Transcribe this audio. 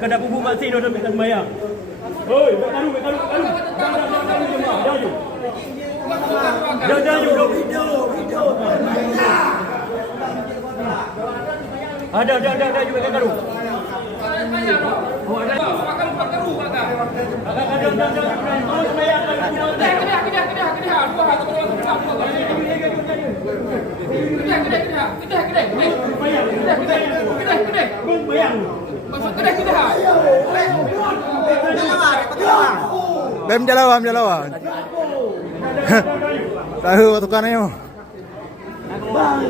Kada bubu masih dah minta bayar. Oi, karu. Jauh. Video. Ada juga karu. Oh, ada. Makan karu makan. Terus bayar. Bem jalawan. Tahu patukannya mo. Wah.